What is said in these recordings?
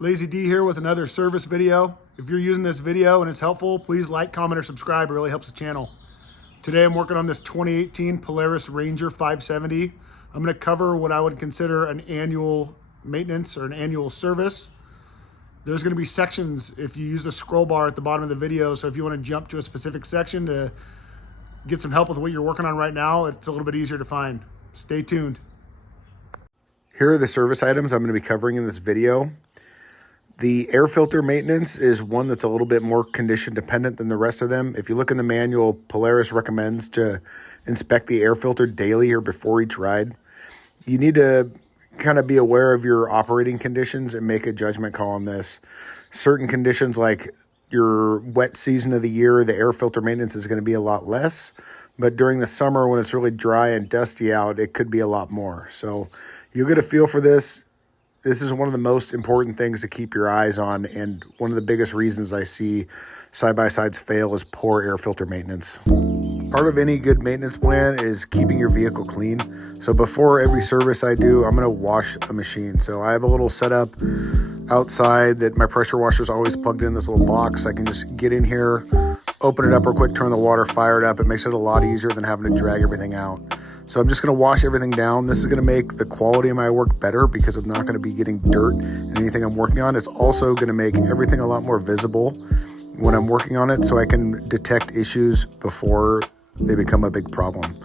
Lazy D here with another service video. If you're using this video and it's helpful, please like, comment, or subscribe. It really helps the channel. Today I'm working on this 2018 Polaris Ranger 570. I'm going to cover what I would consider an annual maintenance or an annual service. There's going to be sections if you use the scroll bar at the bottom of the video, so if you want to jump to a specific section to get some help with what you're working on right now, it's a little bit easier to find. Stay tuned. Here are the service items I'm going to be covering in this video. The air filter maintenance is one that's a little bit more condition dependent than the rest of them. If you look in the manual, Polaris recommends to inspect the air filter daily or before each ride. You need to kind of be aware of your operating conditions and make a judgment call on this. Certain conditions like your wet season of the year, the air filter maintenance is going to be a lot less. But during the summer when it's really dry and dusty out, it could be a lot more. So you'll get a feel for this. This is one of the most important things to keep your eyes on, and one of the biggest reasons I see side-by-sides fail is poor air filter maintenance. Part of any good maintenance plan is keeping your vehicle clean. So before every service I do, I'm going to wash a machine. So I have a little setup outside that my pressure washer is always plugged in this little box. I can just get in here, open it up real quick, turn the water, fire it up. It makes it a lot easier than having to drag everything out. So I'm just going to wash everything down. This is going to make the quality of my work better because I'm not going to be getting dirt in anything I'm working on. It's also going to make everything a lot more visible when I'm working on it, so I can detect issues before they become a big problem.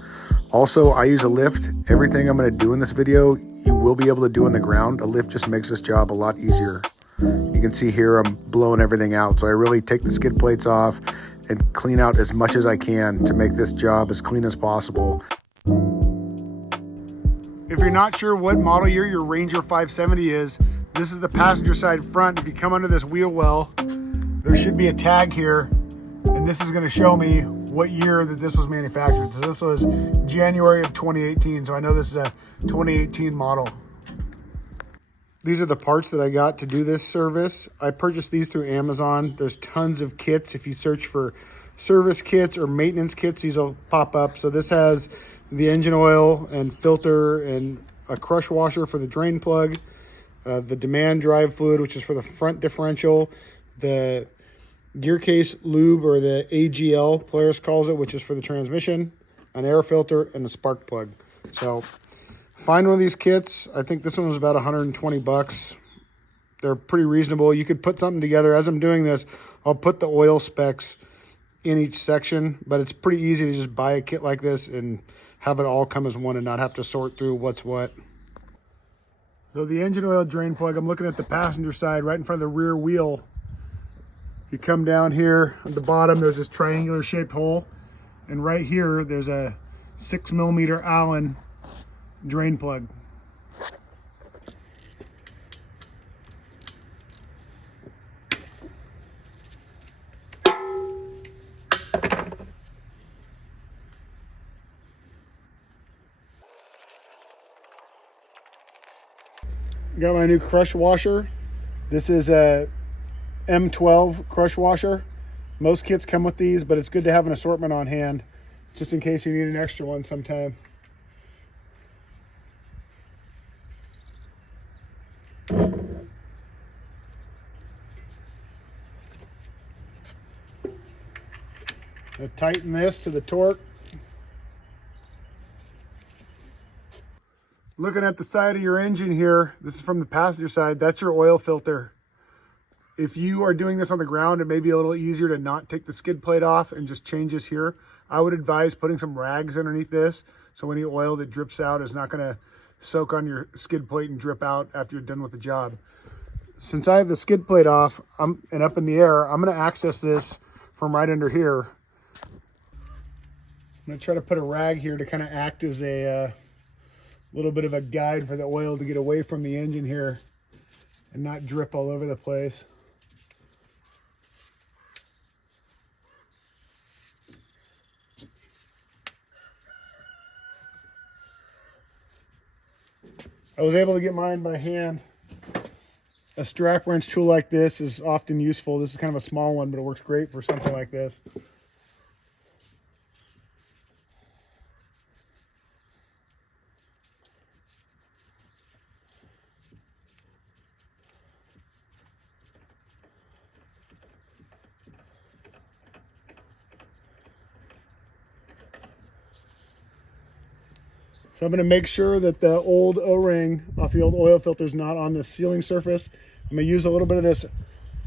Also, I use a lift. Everything I'm going to do in this video, you will be able to do on the ground. A lift just makes this job a lot easier. You can see here I'm blowing everything out. So I really take the skid plates off and clean out as much as I can to make this job as clean as possible. If you're not sure what model year your Ranger 570 is, this is the passenger side front. If you come under this wheel well, there should be a tag here, and this is going to show me what year that this was manufactured. So this was January of 2018, so I know this is a 2018 model. These are the parts that I got to do this service. I purchased these through Amazon. There's tons of kits. If you search for service kits or maintenance kits, these will pop up. So this has the engine oil and filter and a crush washer for the drain plug, the demand drive fluid, which is for the front differential, the gear case lube, or the AGL, Polaris calls it, which is for the transmission, an air filter, and a spark plug. So find one of these kits. I think this one was about 120 bucks. They're pretty reasonable. You could put something together. As I'm doing this, I'll put the oil specs in each section, but it's pretty easy to just buy a kit like this and have it all come as one and not have to sort through what's what. So the engine oil drain plug, I'm looking at the passenger side right in front of the rear wheel. If you come down here at the bottom, there's this triangular shaped hole, and right here there's a 6mm Allen drain plug. Got my new crush washer. This is a M12 crush washer. Most kits come with these, but it's good to have an assortment on hand just in case you need an extra one sometime. I'll tighten this to the torque. Looking at the side of your engine here, this is from the passenger side, that's your oil filter. If you are doing this on the ground, it may be a little easier to not take the skid plate off and just change this here. I would advise putting some rags underneath this so any oil that drips out is not going to soak on your skid plate and drip out after you're done with the job. Since I have the skid plate off and up in the air, I'm going to access this from right under here. I'm going to try to put a rag here to kind of act as a little bit of a guide for the oil to get away from the engine here and not drip all over the place. I was able to get mine by hand. A strap wrench tool like this is often useful. This is kind of a small one, but it works great for something like this. So I'm going to make sure that the old O-ring off the old oil filter is not on the sealing surface. I'm going to use a little bit of this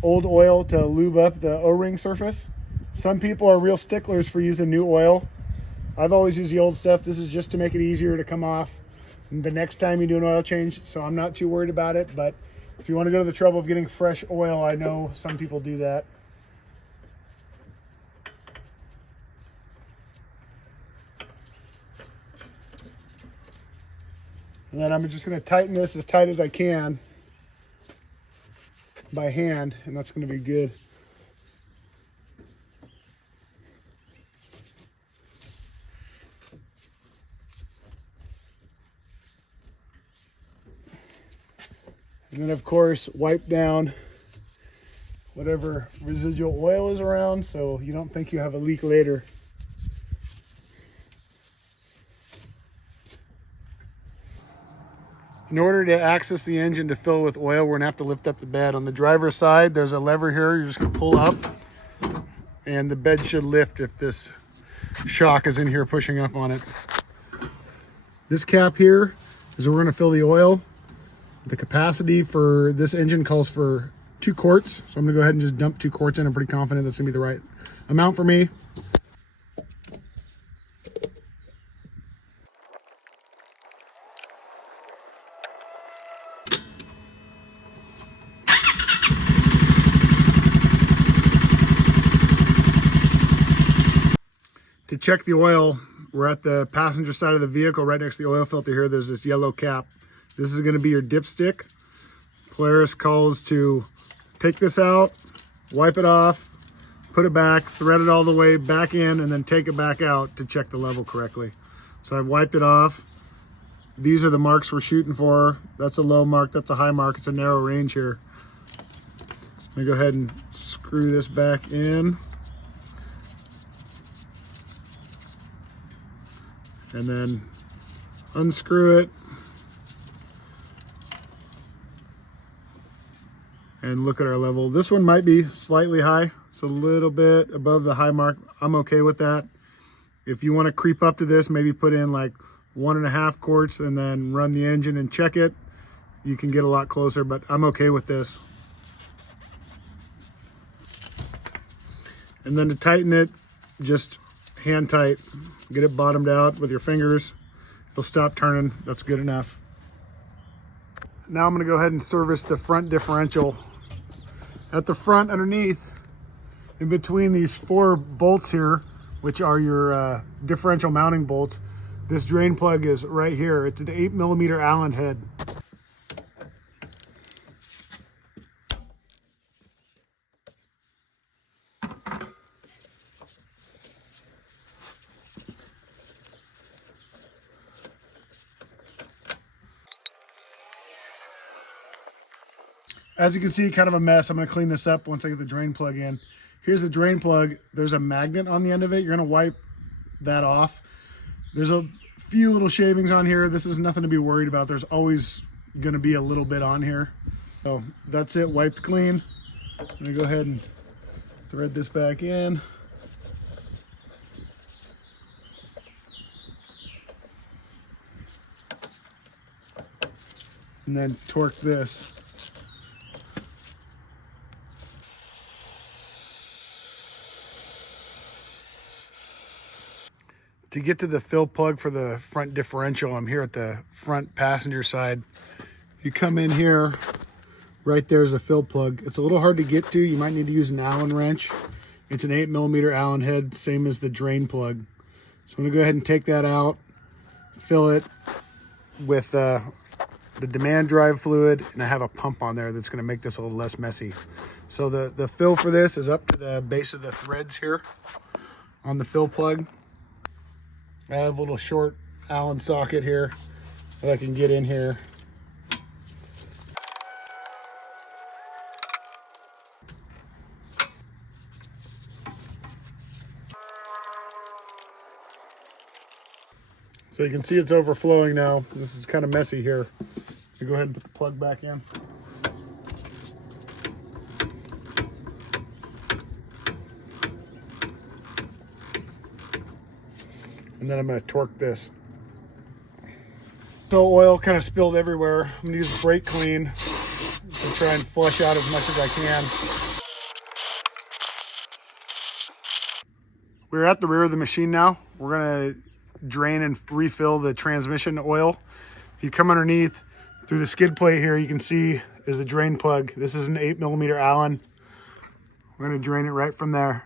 old oil to lube up the O-ring surface. Some people are real sticklers for using new oil. I've always used the old stuff. This is just to make it easier to come off the next time you do an oil change, so I'm not too worried about it. But if you want to go to the trouble of getting fresh oil, I know some people do that. And then I'm just going to tighten this as tight as I can by hand, and that's going to be good. And then of course wipe down whatever residual oil is around so you don't think you have a leak later. In order to access the engine to fill with oil, we're gonna have to lift up the bed. On the driver's side, there's a lever here. You're just gonna pull up and the bed should lift if this shock is in here pushing up on it. This cap here is where we're gonna fill the oil. The capacity for this engine calls for 2 quarts. So I'm gonna go ahead and just dump 2 quarts in. I'm pretty confident that's gonna be the right amount for me. To check the oil, we're at the passenger side of the vehicle right next to the oil filter here. There's this yellow cap. This is gonna be your dipstick. Polaris calls to take this out, wipe it off, put it back, thread it all the way back in, and then take it back out to check the level correctly. So I've wiped it off. These are the marks we're shooting for. That's a low mark, that's a high mark. It's a narrow range here. I'm gonna go ahead and screw this back in. And then unscrew it. And look at our level. This one might be slightly high. It's a little bit above the high mark. I'm okay with that. If you want to creep up to this, maybe put in like 1.5 quarts and then run the engine and check it. You can get a lot closer, but I'm okay with this. And then to tighten it, just hand tight. Get it bottomed out with your fingers. It'll stop turning. That's good enough. Now I'm going to go ahead and service the front differential. At the front underneath, in between these 4 bolts here, which are your differential mounting bolts, this drain plug is right here. It's an 8mm Allen head. As you can see, kind of a mess. I'm going to clean this up once I get the drain plug in. Here's the drain plug. There's a magnet on the end of it. You're going to wipe that off. There's a few little shavings on here. This is nothing to be worried about. There's always going to be a little bit on here. So that's it, wiped clean. I'm going to go ahead and thread this back in. And then torque this. To get to the fill plug for the front differential, I'm here at the front passenger side. You come in here, right there's a fill plug. It's a little hard to get to. You might need to use an Allen wrench. It's an 8mm Allen head, same as the drain plug. So I'm gonna go ahead and take that out, fill it with the demand drive fluid, and I have a pump on there that's gonna make this a little less messy. So the fill for this is up to the base of the threads here on the fill plug. I have a little short Allen socket here that I can get in here. So you can see it's overflowing now. This is kind of messy here. So go ahead and put the plug back in. And then I'm going to torque this. Alto oil kind of spilled everywhere. I'm gonna use brake clean to try and flush out as much as I can. We're at the rear of the machine now. We're gonna drain and refill the transmission oil. If you come underneath through the skid plate here, you can see is the drain plug. This is an 8mm Allen. We're gonna drain it right from there.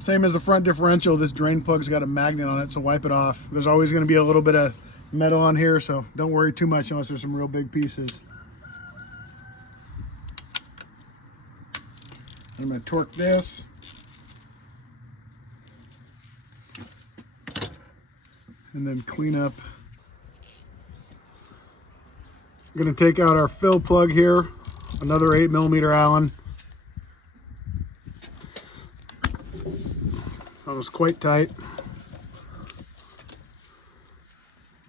Same as the front differential, this drain plug's got a magnet on it, so wipe it off. There's always going to be a little bit of metal on here, so don't worry too much unless there's some real big pieces. I'm going to torque this. And then clean up. I'm going to take out our fill plug here, another 8mm Allen. That was quite tight.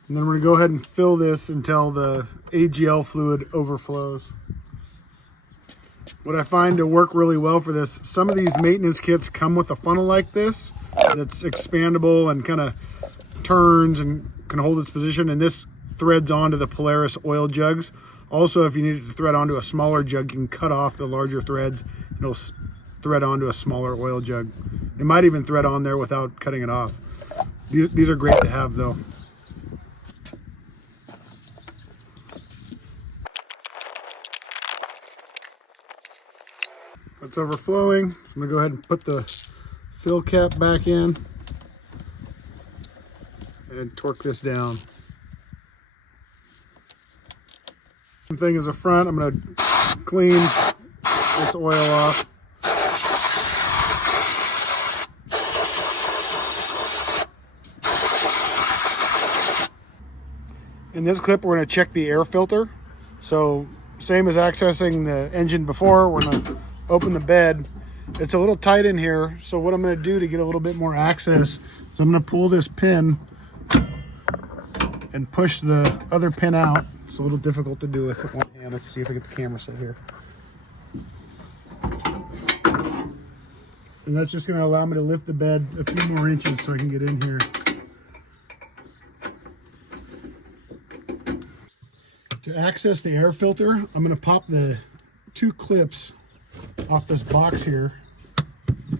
And then we're going to go ahead and fill this until the AGL fluid overflows. What I find to work really well for this, some of these maintenance kits come with a funnel like this that's expandable and kind of turns and can hold its position, and this threads onto the Polaris oil jugs. Also, if you need it to thread onto a smaller jug, you can cut off the larger threads and it'll thread onto a smaller oil jug. It might even thread on there without cutting it off. These are great to have though. It's overflowing, so I'm gonna go ahead and put the fill cap back in and torque this down. Same thing as the front, I'm gonna clean this oil off. In this clip, we're going to check the air filter. So same as accessing the engine before, we're going to open the bed. It's a little tight in here. So what I'm going to do to get a little bit more access is I'm going to pull this pin and push the other pin out. It's a little difficult to do with one hand. Let's see if I get the camera set here. And that's just going to allow me to lift the bed a few more inches so I can get in here. To access the air filter, I'm going to pop the 2 clips off this box here. And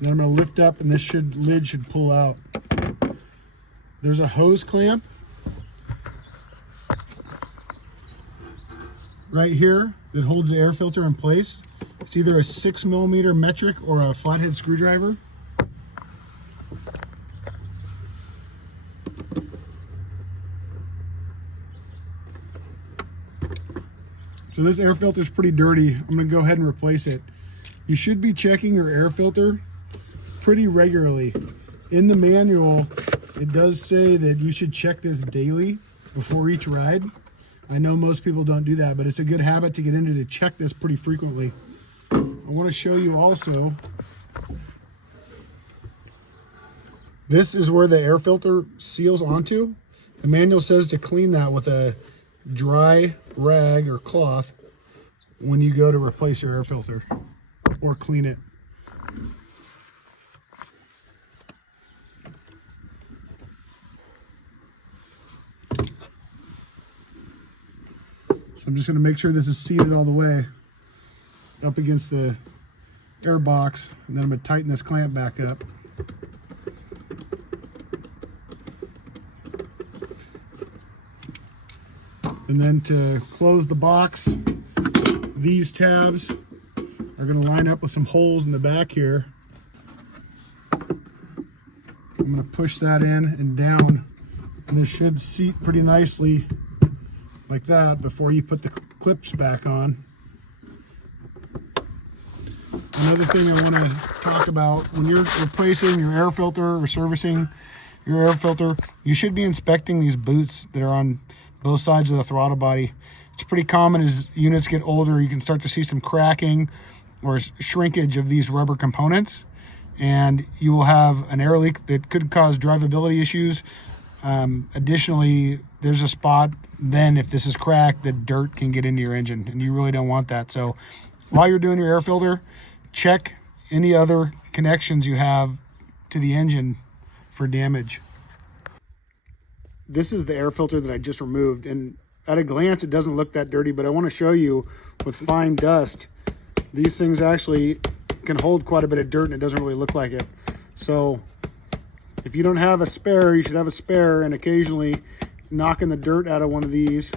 then I'm going to lift up and this lid should pull out. There's a hose clamp right here that holds the air filter in place. It's either a 6mm metric or a flathead screwdriver. So this air filter is pretty dirty. I'm going to go ahead and replace it. You should be checking your air filter pretty regularly. In the manual, it does say that you should check this daily before each ride. I know most people don't do that, but it's a good habit to get into to check this pretty frequently. I want to show you also, this is where the air filter seals onto. The manual says to clean that with a dry rag or cloth when you go to replace your air filter or clean it. So I'm just going to make sure this is seated all the way up against the air box, and then I'm going to tighten this clamp back up. And then to close the box, these tabs are going to line up with some holes in the back here. I'm going to push that in and down, and this should seat pretty nicely like that before you put the clips back on. Another thing I want to talk about, when you're replacing your air filter or servicing your air filter, you should be inspecting these boots that are on both sides of the throttle body. It's pretty common as units get older, you can start to see some cracking or shrinkage of these rubber components. and you will have an air leak that could cause drivability issues. Additionally, there's a spot then, if this is cracked, that dirt can get into your engine, and you really don't want that. So while you're doing your air filter, check any other connections you have to the engine for damage. This is the air filter that I just removed, and at a glance it doesn't look that dirty, but I want to show you with fine dust, these things actually can hold quite a bit of dirt and it doesn't really look like it. So if you don't have a spare, you should have a spare, and occasionally knocking the dirt out of one of these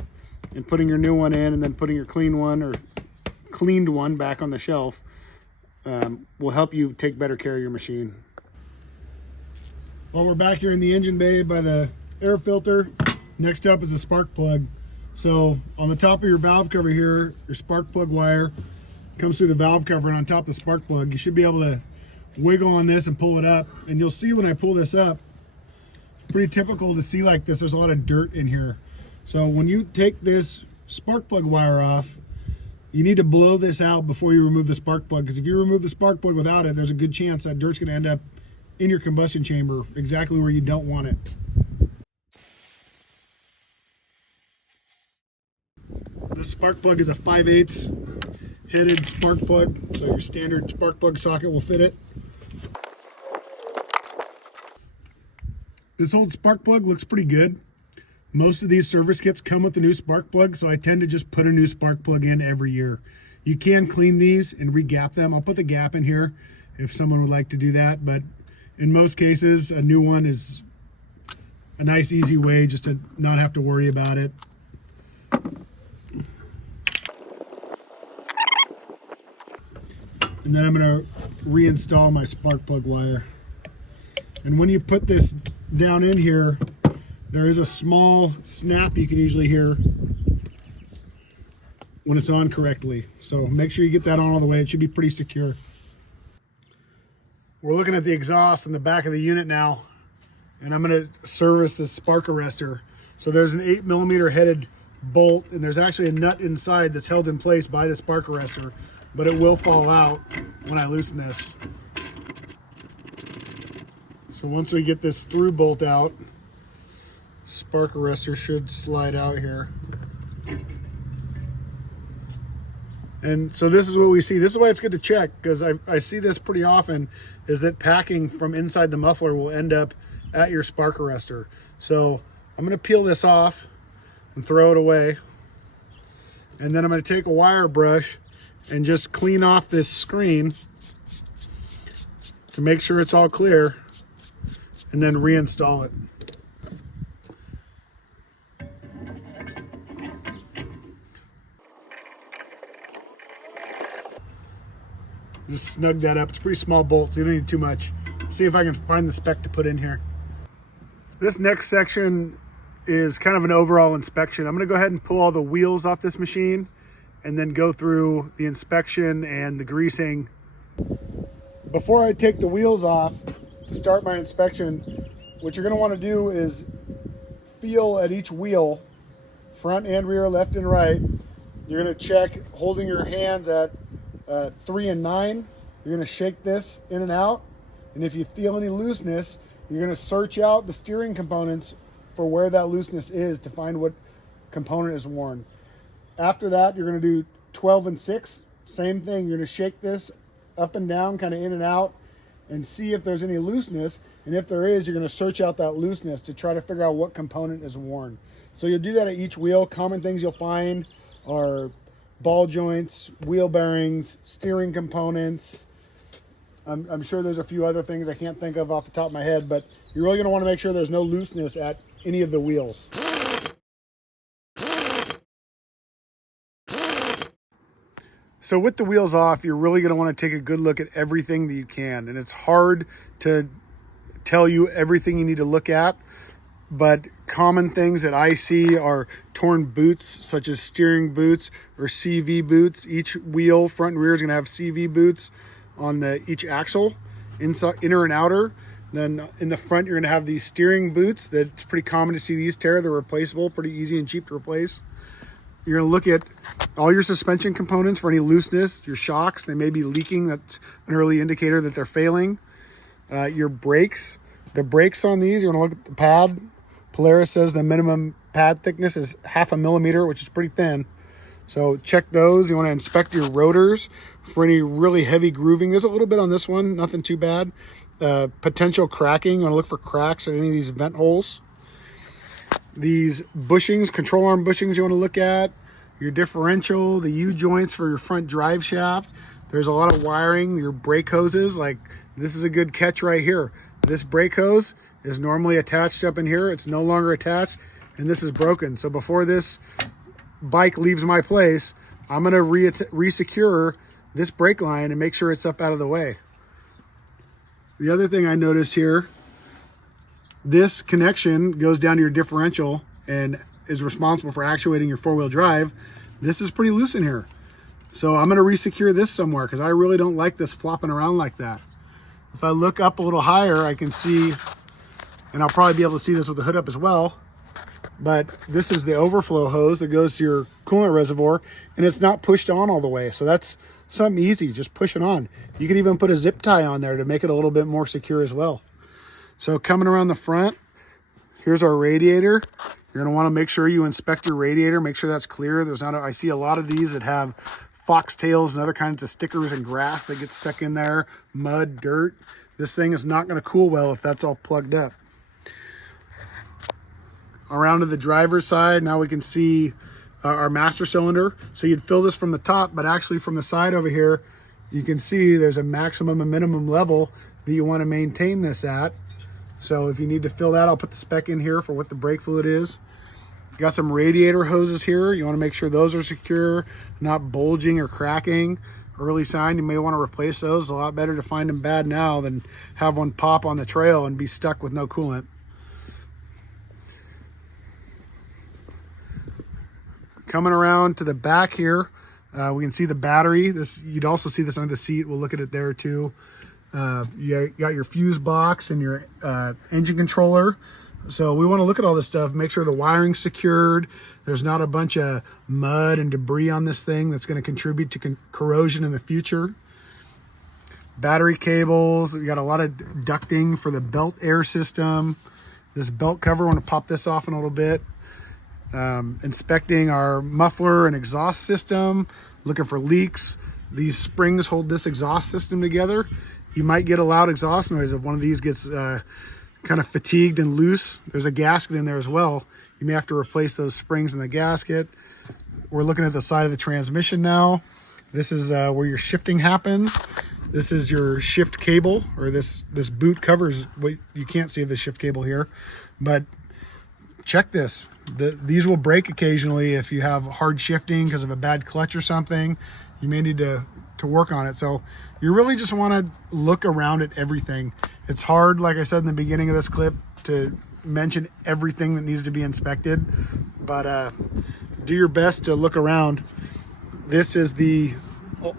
and putting your new one in, and then putting your clean one or cleaned one back on the shelf will help you take better care of your machine. Well, we're back here in the engine bay by the air filter. Next up is a spark plug. So on the top of your valve cover here, your spark plug wire comes through the valve cover, and on top of the spark plug, you should be able to wiggle on this and pull it up. And you'll see when I pull this up, pretty typical to see like this, there's a lot of dirt in here. So when you take this spark plug wire off, you need to blow this out before you remove the spark plug, because if you remove the spark plug without it, there's a good chance that dirt's going to end up in your combustion chamber, exactly where you don't want it. This spark plug is a 5/8 headed spark plug, so your standard spark plug socket will fit it. This old spark plug looks pretty good. Most of these service kits come with a new spark plug, so I tend to just put a new spark plug in every year. You can clean these and re-gap them. I'll put the gap in here if someone would like to do that, but in most cases, a new one is a nice, easy way just to not have to worry about it. And then I'm going to reinstall my spark plug wire. And when you put this down in here, there is a small snap you can usually hear when it's on correctly. So make sure you get that on all the way. It should be pretty secure. We're looking at the exhaust in the back of the unit now, and I'm going to service the spark arrestor. So there's an 8mm headed bolt, and there's actually a nut inside that's held in place by the spark arrestor, but it will fall out when I loosen this. So once we get this through bolt out, spark arrestor should slide out here. And so this is what we see. This is why it's good to check, because I see this pretty often, is that packing from inside the muffler will end up at your spark arrestor. So I'm going to peel this off and throw it away. And then I'm going to take a wire brush and just clean off this screen to make sure it's all clear, and then reinstall it. Just snug that up. It's a pretty small bolt, so you don't need too much. See if I can find the spec to put in here. This next section is kind of an overall inspection. I'm going to go ahead and pull all the wheels off this machine and then go through the inspection and the greasing. Before I take the wheels off to start my inspection, what you're going to want to do is feel at each wheel, front and rear, left and right. You're going to check holding your hands at 3 and 9. You're going to shake this in and out, and if you feel any looseness, you're going to search out the steering components for where that looseness is to find what component is worn. After that, you're going to do 12 and 6. Same thing. You're going to shake this up and down, kind of in and out, and see if there's any looseness. And if there is, you're going to search out that looseness to try to figure out what component is worn. So you'll do that at each wheel. Common things you'll find are ball joints, wheel bearings, steering components. I'm sure there's a few other things I can't think of off the top of my head, but you're really going to want to make sure there's no looseness at any of the wheels. So with the wheels off, you're really going to want to take a good look at everything that you can. And it's hard to tell you everything you need to look at, but common things that I see are torn boots, such as steering boots or CV boots. Each wheel, front and rear, is going to have CV boots on each axle, inside, inner and outer. Then in the front, you're going to have these steering boots that it's pretty common to see these tear. They're replaceable, pretty easy and cheap to replace. You're going to look at all your suspension components for any looseness. Your shocks, they may be leaking. That's an early indicator that they're failing. Your brakes, the brakes on these, you're gonna look at the pad. Polaris says the minimum pad thickness is 0.5 millimeter, which is pretty thin. So check those. You want to inspect your rotors for any really heavy grooving. There's a little bit on this one, nothing too bad. Potential cracking, you want to look for cracks at any of these vent holes. These bushings, control arm bushings you want to look at. Your differential, the U-joints for your front drive shaft. There's a lot of wiring, your brake hoses. Like, this is a good catch right here. This brake hose is normally attached up in here. It's no longer attached, and this is broken. So before this bike leaves my place, I'm gonna re-secure this brake line and make sure it's up out of the way. The other thing I noticed here, this connection goes down to your differential and is responsible for actuating your four-wheel drive. This is pretty loose in here. So I'm gonna re-secure this somewhere because I really don't like this flopping around like that. If I look up a little higher, I can see, and I'll probably be able to see this with the hood up as well, but this is the overflow hose that goes to your coolant reservoir, and it's not pushed on all the way. So that's something easy, just push it on. You could even put a zip tie on there to make it a little bit more secure as well. So coming around the front, here's our radiator. You're gonna wanna make sure you inspect your radiator, make sure that's clear. I see a lot of these that have foxtails and other kinds of stickers and grass that get stuck in there, mud, dirt. This thing is not gonna cool well if that's all plugged up. Around to the driver's side, now we can see our master cylinder. So you'd fill this from the top, but actually from the side over here, you can see there's a maximum and minimum level that you wanna maintain this at. So if you need to fill that, I'll put the spec in here for what the brake fluid is. You got some radiator hoses here. You want to make sure those are secure, not bulging or cracking. Early sign, you may want to replace those. It's a lot better to find them bad now than have one pop on the trail and be stuck with no coolant. Coming around to the back here, we can see the battery. You'd also see this under the seat. We'll look at it there too. You got your fuse box and your engine controller. So we want to look at all this stuff, make sure the wiring's secured. There's not a bunch of mud and debris on this thing that's going to contribute to corrosion in the future. Battery cables, we got a lot of ducting for the belt air system. This belt cover, I want to pop this off in a little bit. Inspecting our muffler and exhaust system, looking for leaks. These springs hold this exhaust system together. You might get a loud exhaust noise if one of these gets kind of fatigued and loose. There's a gasket in there as well. You may have to replace those springs in the gasket. We're looking at the side of the transmission now. This is where your shifting happens. This is your shift cable, or this boot covers what you can't see of the shift cable here, but check this. These will break occasionally if you have hard shifting because of a bad clutch or something. You may need to work on it. So you really just want to look around at everything. It's hard, like I said in the beginning of this clip, to mention everything that needs to be inspected, but do your best to look around. This is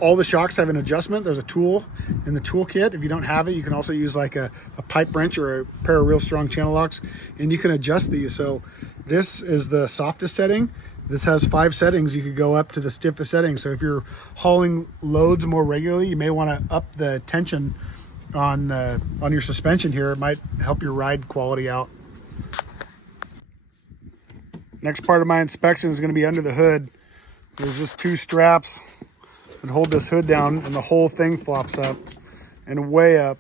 all the shocks have an adjustment. There's a tool in the toolkit. If you don't have it, you can also use like a pipe wrench or a pair of real strong channel locks, and you can adjust these. So this is the softest setting. This has 5 settings. You could go up to the stiffest setting. So if you're hauling loads more regularly, you may want to up the tension on your suspension here. It might help your ride quality out. Next part of my inspection is going to be under the hood. There's just 2 straps that hold this hood down, and the whole thing flops up and way up.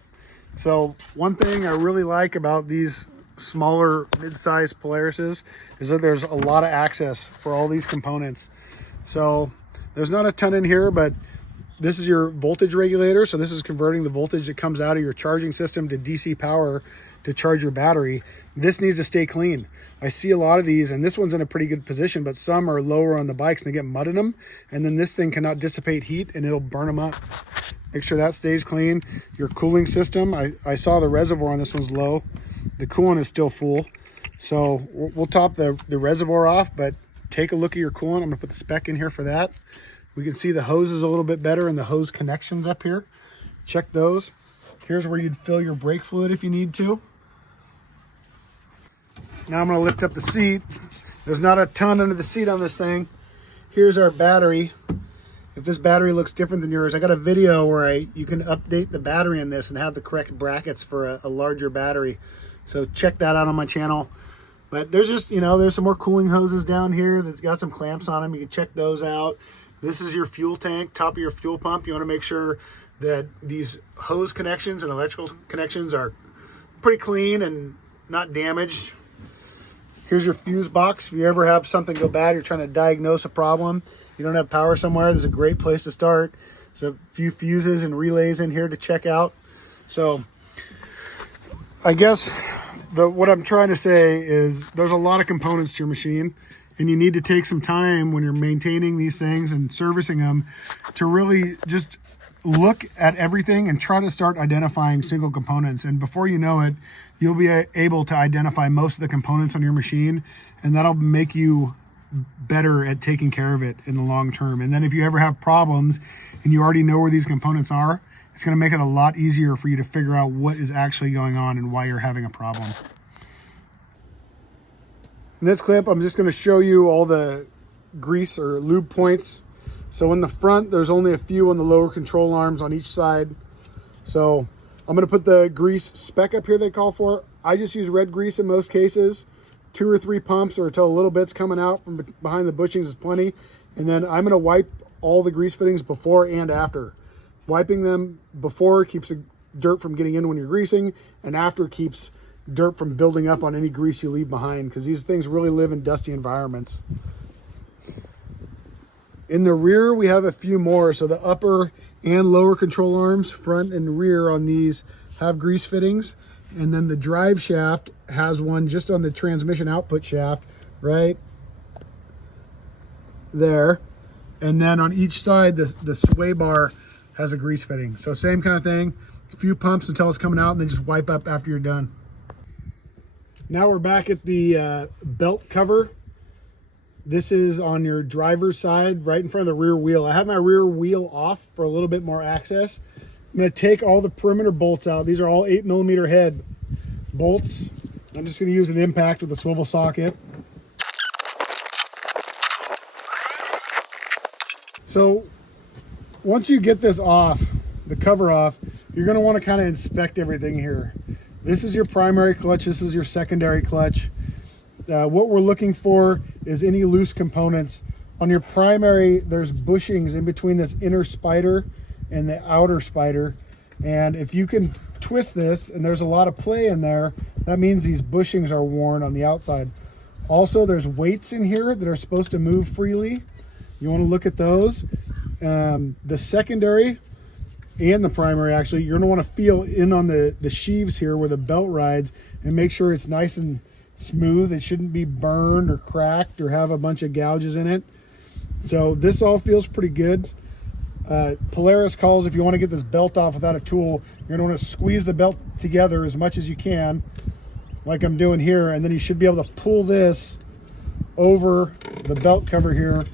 So one thing I really like about these smaller mid-size Polarises is that there's a lot of access for all these components. So there's not a ton in here, but this is your voltage regulator. So this is converting the voltage that comes out of your charging system to DC power to charge your battery. This needs to stay clean. I see a lot of these, and this one's in a pretty good position, but some are lower on the bikes and they get mud in them, and then this thing cannot dissipate heat and it'll burn them up. Make sure that stays clean. Your cooling system, I saw the reservoir on this one's low. The coolant is still full. So we'll top the reservoir off, but take a look at your coolant. I'm gonna put the spec in here for that. We can see the hoses a little bit better and the hose connections up here. Check those. Here's where you'd fill your brake fluid if you need to. Now I'm gonna lift up the seat. There's not a ton under the seat on this thing. Here's our battery. if this battery looks different than yours, I got a video where you can update the battery in this and have the correct brackets for a larger battery. So check that out on my channel. But there's just, you know, there's some more cooling hoses down here that's got some clamps on them. You can check those out. This is your fuel tank, top of your fuel pump. You want to make sure that these hose connections and electrical connections are pretty clean and not damaged. Here's your fuse box. If you ever have something go bad, you're trying to diagnose a problem, you don't have power somewhere, this is a great place to start. There's a few fuses and relays in here to check out. So I guess what I'm trying to say is there's a lot of components to your machine, and you need to take some time when you're maintaining these things and servicing them to really just look at everything and try to start identifying single components. And before you know it, you'll be able to identify most of the components on your machine, and that'll make you better at taking care of it in the long term. And then if you ever have problems and you already know where these components are, it's going to make it a lot easier for you to figure out what is actually going on and why you're having a problem. In this clip, I'm just going to show you all the grease or lube points. So in the front, there's only a few on the lower control arms on each side. So I'm going to put the grease spec up here they call for. I just use red grease in most cases. 2 or 3 pumps or until a little bit's coming out from behind the bushings is plenty. And then I'm going to wipe all the grease fittings before and after. Wiping them before keeps the dirt from getting in when you're greasing, and after keeps dirt from building up on any grease you leave behind, because these things really live in dusty environments. In the rear, we have a few more. So the upper and lower control arms, front and rear on these, have grease fittings. And then the drive shaft has one just on the transmission output shaft, right there. And then on each side, the sway bar has a grease fitting. So same kind of thing, a few pumps until it's coming out, and then just wipe up after you're done. Now we're back at the belt cover. This is on your driver's side, right in front of the rear wheel. I have my rear wheel off for a little bit more access. I'm going to take all the perimeter bolts out. These are all 8mm head bolts. I'm just going to use an impact with a swivel socket. So once you get this off, the cover off, you're going to want to kind of inspect everything here. This is your primary clutch. This is your secondary clutch. What we're looking for is any loose components. On your primary, there's bushings in between this inner spider and the outer spider. And if you can twist this, and there's a lot of play in there, that means these bushings are worn on the outside. Also, there's weights in here that are supposed to move freely. You want to look at those. The secondary and the primary, actually, you're going to want to feel in on the sheaves here where the belt rides and make sure it's nice and smooth. It shouldn't be burned or cracked or have a bunch of gouges in it. So this all feels pretty good. Polaris calls, if you want to get this belt off without a tool, you're going to want to squeeze the belt together as much as you can, like I'm doing here, and then you should be able to pull this over the belt cover here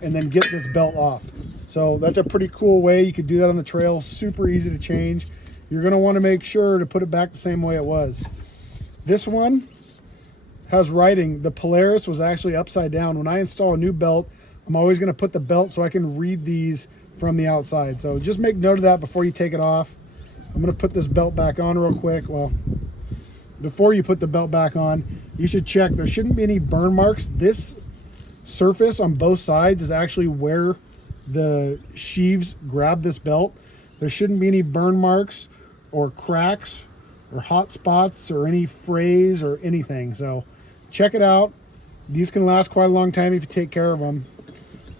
and then get this belt off. So that's a pretty cool way. You could do that on the trail, super easy to change. You're going to want to make sure to put it back the same way it was. This one has writing. The Polaris was actually upside down. When I install a new belt, I'm always going to put the belt so I can read these from the outside. So just make note of that before you take it off. I'm going to put this belt back on real quick. Well, before you put the belt back on, you should check. There shouldn't be any burn marks. This surface on both sides is actually where the sheaves grab this belt. There shouldn't be any burn marks or cracks or hot spots or any frays or anything. So check it out. These can last quite a long time if you take care of them.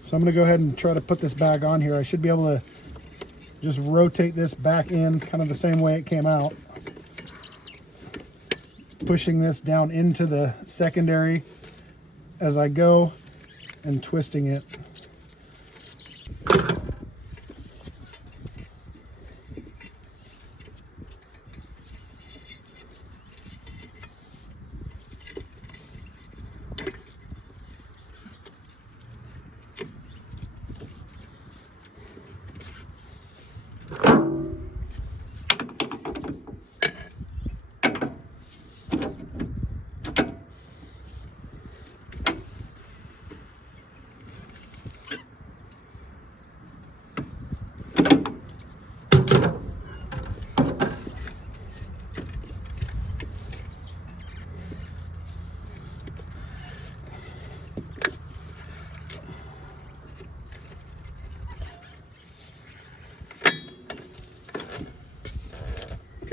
So I'm going to go ahead and try to put this back on here. I should be able to just rotate this back in kind of the same way it came out. Pushing this down into the secondary as I go and twisting it.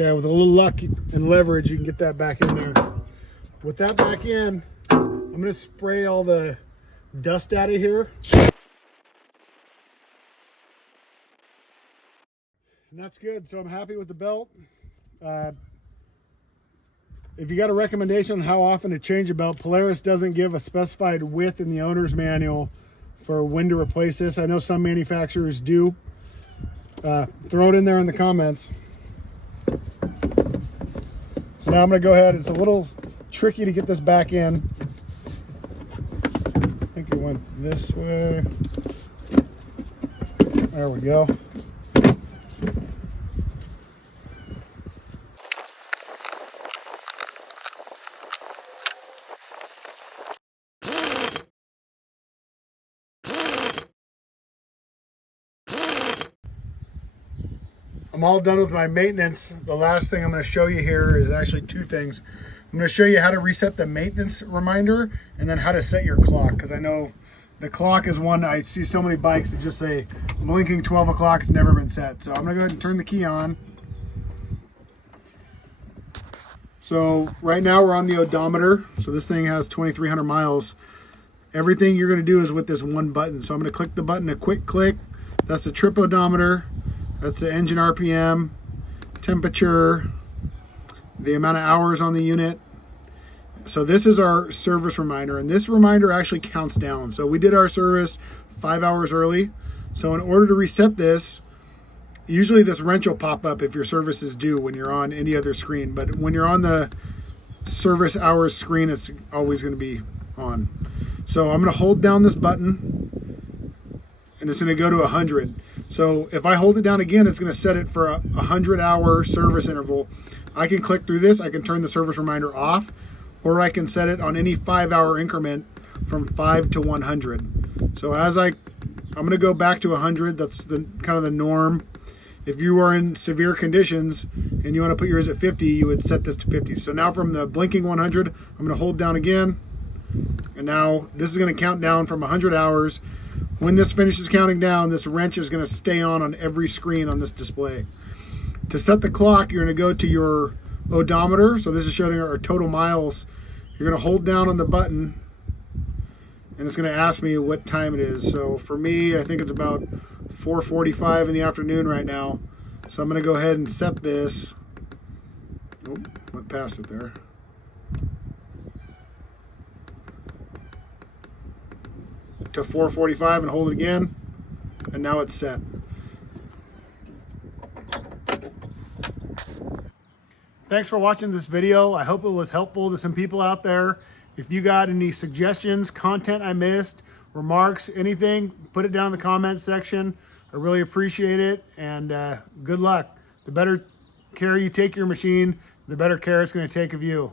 Okay, with a little luck and leverage, you can get that back in there. With that back in, I'm gonna spray all the dust out of here. And that's good, so I'm happy with the belt. If you got a recommendation on how often to change a belt, Polaris doesn't give a specified width in the owner's manual for when to replace this. I know some manufacturers do. Throw it in there in the comments. So now I'm going to go ahead. It's a little tricky to get this back in. I think it went this way. There we go. I'm all done with my maintenance. The last thing I'm going to show you here is actually two things. I'm going to show you how to reset the maintenance reminder and then how to set your clock, because I know the clock is one I see so many bikes that just say blinking 12 o'clock, it's never been set. So I'm going to go ahead and turn the key on. So right now we're on the odometer. So this thing has 2,300 miles. Everything you're going to do is with this one button. So I'm going to click the button, a quick click. That's the trip odometer. That's the engine RPM, temperature, the amount of hours on the unit. So this is our service reminder, and this reminder actually counts down. So we did our service 5 hours early. So in order to reset this, usually this wrench will pop up if your service is due when you're on any other screen. But when you're on the service hours screen, it's always going to be on. So I'm going to hold down this button, and it's going to go to 100. So if I hold it down again, it's going to set it for a 100-hour service interval. I can click through this. I can turn the service reminder off, or I can set it on any 5-hour increment from 5 to 100. So as I'm going to go back to 100. That's the kind of the norm. If you are in severe conditions and you want to put yours at 50, you would set this to 50. So now from the blinking 100, I'm going to hold down again. And now this is going to count down from 100 hours. When this finishes counting down, this wrench is going to stay on every screen on this display. To set the clock, you're going to go to your odometer. So this is showing our total miles. You're going to hold down on the button, and it's going to ask me what time it is. So for me, I think it's about 4:45 in the afternoon right now. So I'm going to go ahead and set this. Oh, went past it there. To 4:45 and hold it again, and now it's set. Thanks for watching this video. I hope it was helpful to some people out there. If you got any suggestions, content I missed, remarks, anything, put it down in the comments section. I really appreciate it, and good luck. The better care you take your machine, the better care it's going to take of you.